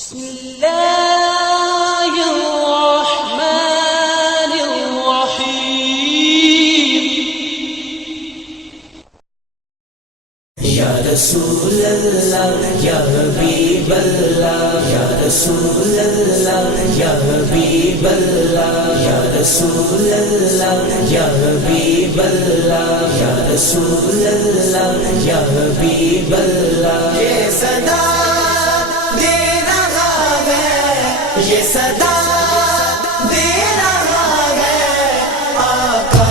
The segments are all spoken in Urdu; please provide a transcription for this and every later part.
بسم الله الرحمن الرحيم یا رسول اللہ یا حبیب اللہ یا رسول اللہ یا حبیب اللہ یا رسول اللہ یا حبیب اللہ یا رسول اللہ یا حبیب اللہ یہ صدا دے رہا ہے یہ صدا دے رہا ہے آقا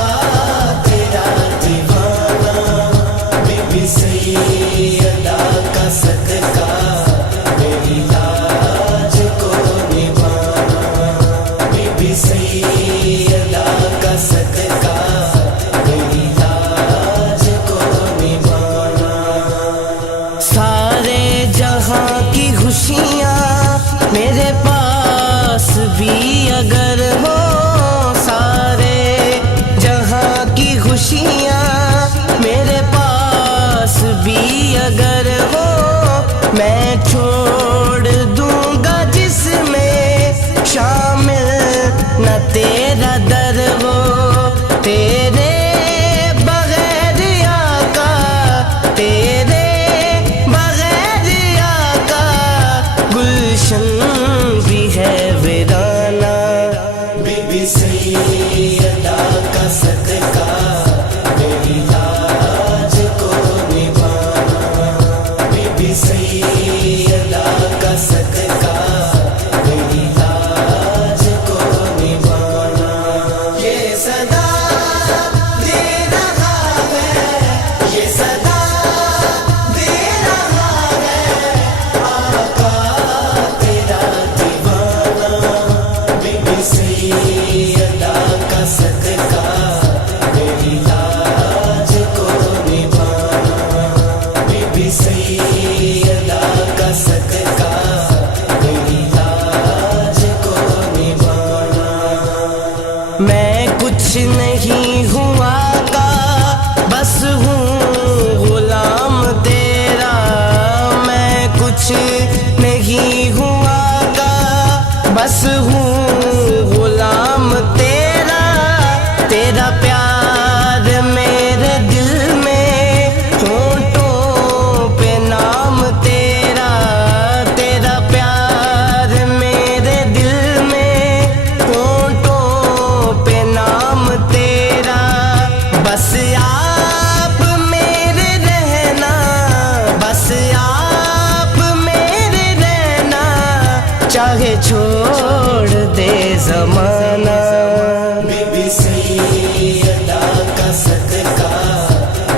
تیرا دیوانہ بی بی سیدہ کا صدقہ میری لاج کو نبھانا بی بی سیدہ کا صدقہ میری لاج کو نبھانا سارے جہاں کی خوشیاں میرے پاس بھی اگر ہو سارے جہاں کی خوشیاں میرے پاس بھی اگر ہو میں چھوڑ دوں گا جس میں شامل نہ تیرا در ہو تیرے بغیر آقا تیرے بغیر آقا گلشن بھی ہے ویرانہ بی بی سیدہ کا صدقہ میری لاج کو نبھانا بی بی سیدہ کا صدقہ میری لاج کو نبھانا یہ صدا دے رہا ہے یہ صدا دے رہا ہے آقا تیرا دیوانہ بی بی سیدہ کا صدقہ میری لاج کو نبھانا بی بی سیدہ کا صدقہ میری لاج کو نبھانا میں کچھ نہیں ہوں آقا بس ہوں غلام تیرا میں کچھ نہیں ہوں آقا بس ہوں غلام تیرا تیرا پیار میرے دل میں ہونٹوں پہ نام تیرا تیرا پیار میرے دل میں ہونٹوں پہ نام تیرا بس آپ میرے رہنا بس آپ میرے رہنا چاہے چھوڑ دے زمانہ بی بی سیدہ کا صدقہ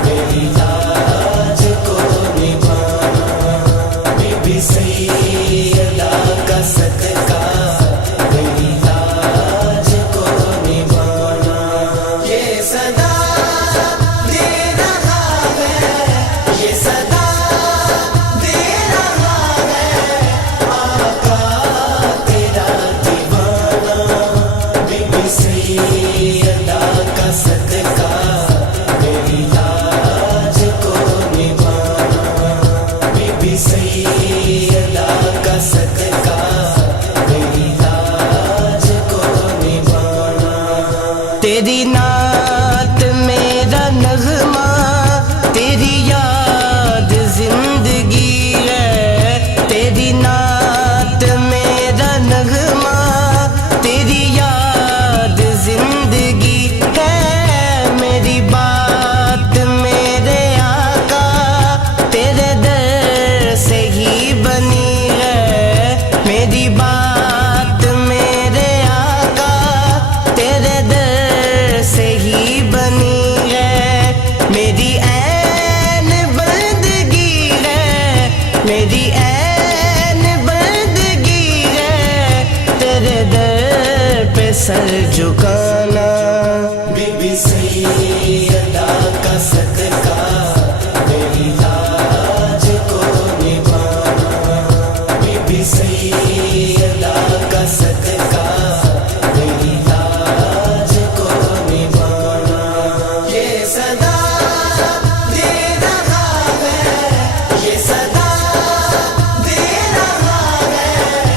میری لاج کو نبھانا بی بی سیدہ کا صدقہ میری لاج کو نبھانا یہ صدا دے رہا ہے یہ صدا دے رہا ہے آقا تیرا دیوانہ بی بی سیدہ کا صدقہ میری لاج کو نبھانا بی بی سیدہ کا صدقہ میری لاج کو نبھانا تیری نعت میرا نغمہ تیری یاد زندگی ہے تیری نعت میرا نغمہ تیری یاد زندگی ہے میری بات میرے آقا تیرے در سے ہی بنی ہے میری بات میرے آقا تیرے در سے ہی بنی ہے میری عین بندگی ہے میری عین بندگی ہے تیرے در پہ سر جھکانا بی بی سیدہ کا صدقہ میری لاج کو نبھانا بی بی سیدہ کا صدقہ میری لاج کو نبھانا یہ صدا دے رہا ہے یہ صدا دے رہا ہے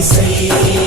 سید